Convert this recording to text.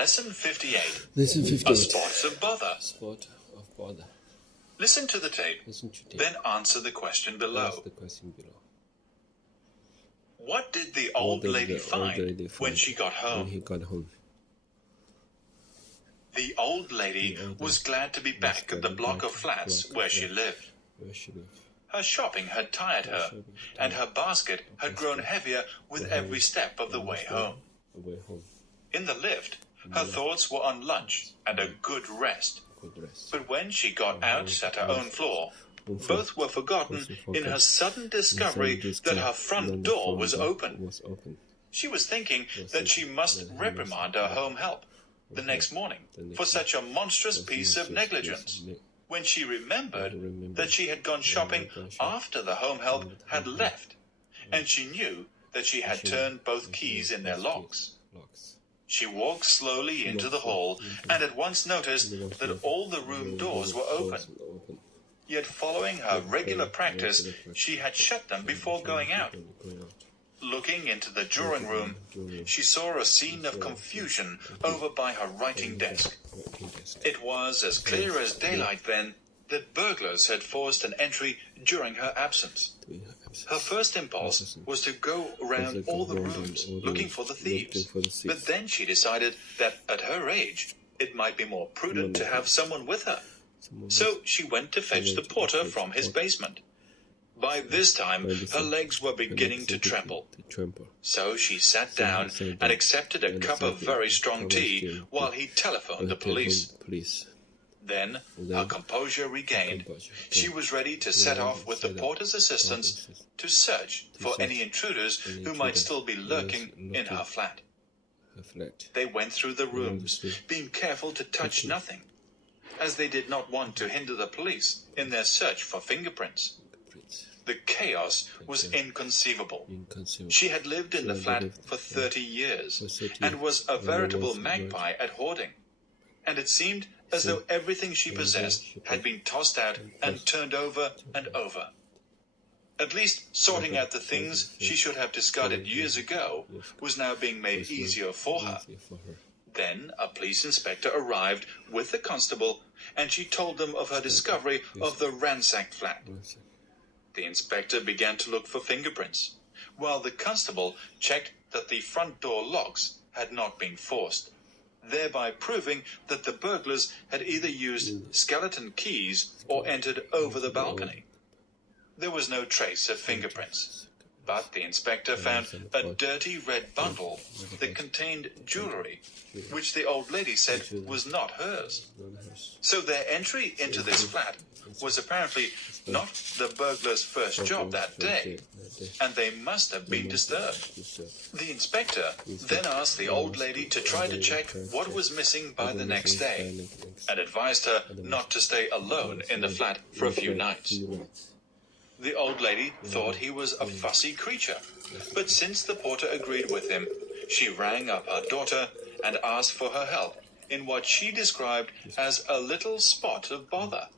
Lesson 58. Lesson A 58. spot of bother. Spot of bother. Listen to the tape, Listen to tape. then answer the question below. Ask the question below. What did the What old did lady the old lady find when find she got When home? he got home. The old lady was glad to be back at the block of flats where she lived. Where she lived. Her shopping had tired her, and her basket had grown heavier with every step of the way home. Away home. In the lift, her thoughts were on lunch and a good rest. Good rest. But when she got out at her own floor, both were forgotten in her sudden discovery that her front door was open. She was thinking that she must reprimand her home help the next morning for such a monstrous piece of negligence, when she remembered that she had gone shopping after the home help had left, and she knew that she had turned both keys in their locks. She walked slowly into the hall and at once noticed that all the room doors were open. Yet following her regular practice, she had shut them before going out. Looking into the drawing room, she saw a scene of confusion over by her writing desk. It was as clear as daylight then that burglars had forced an entry during her absence. Her first impulse was to go around all the rooms looking for the thieves, but then she decided that at her age it might be more prudent to have someone with her. So she went to fetch the porter from his basement. By this time, her legs were beginning to tremble. So she sat down and accepted a cup of very strong tea while he telephoned the police. Then, her composure regained, she was ready to set off with the porter's assistance to search for any intruders who might still be lurking in her flat. They went through the rooms, being careful to touch nothing, as they did not want to hinder the police in their search for fingerprints. The chaos was inconceivable. She had lived in the flat for 30 years and was a veritable magpie at hoarding, and it seemed as though everything she possessed had been tossed out and turned over and over. At least sorting out the things she should have discarded years ago was now being made easier for her. Then a police inspector arrived with the constable, and she told them of her discovery of the ransacked flat. The inspector began to look for fingerprints, while the constable checked that the front door locks had not been forced, thereby proving that the burglars had either used skeleton keys or entered over the balcony. There was no trace of fingerprints, but the inspector found a dirty red bundle that contained jewelry, which the old lady said was not hers. So their entry into this flat was apparently not the burglar's first job that day, and they must have been disturbed. The inspector then asked the old lady to try to check what was missing by the next day, and advised her not to stay alone in the flat for a few nights. The old lady thought he was a fussy creature, but since the porter agreed with him, she rang up her daughter and asked for her help in what she described as a little spot of bother.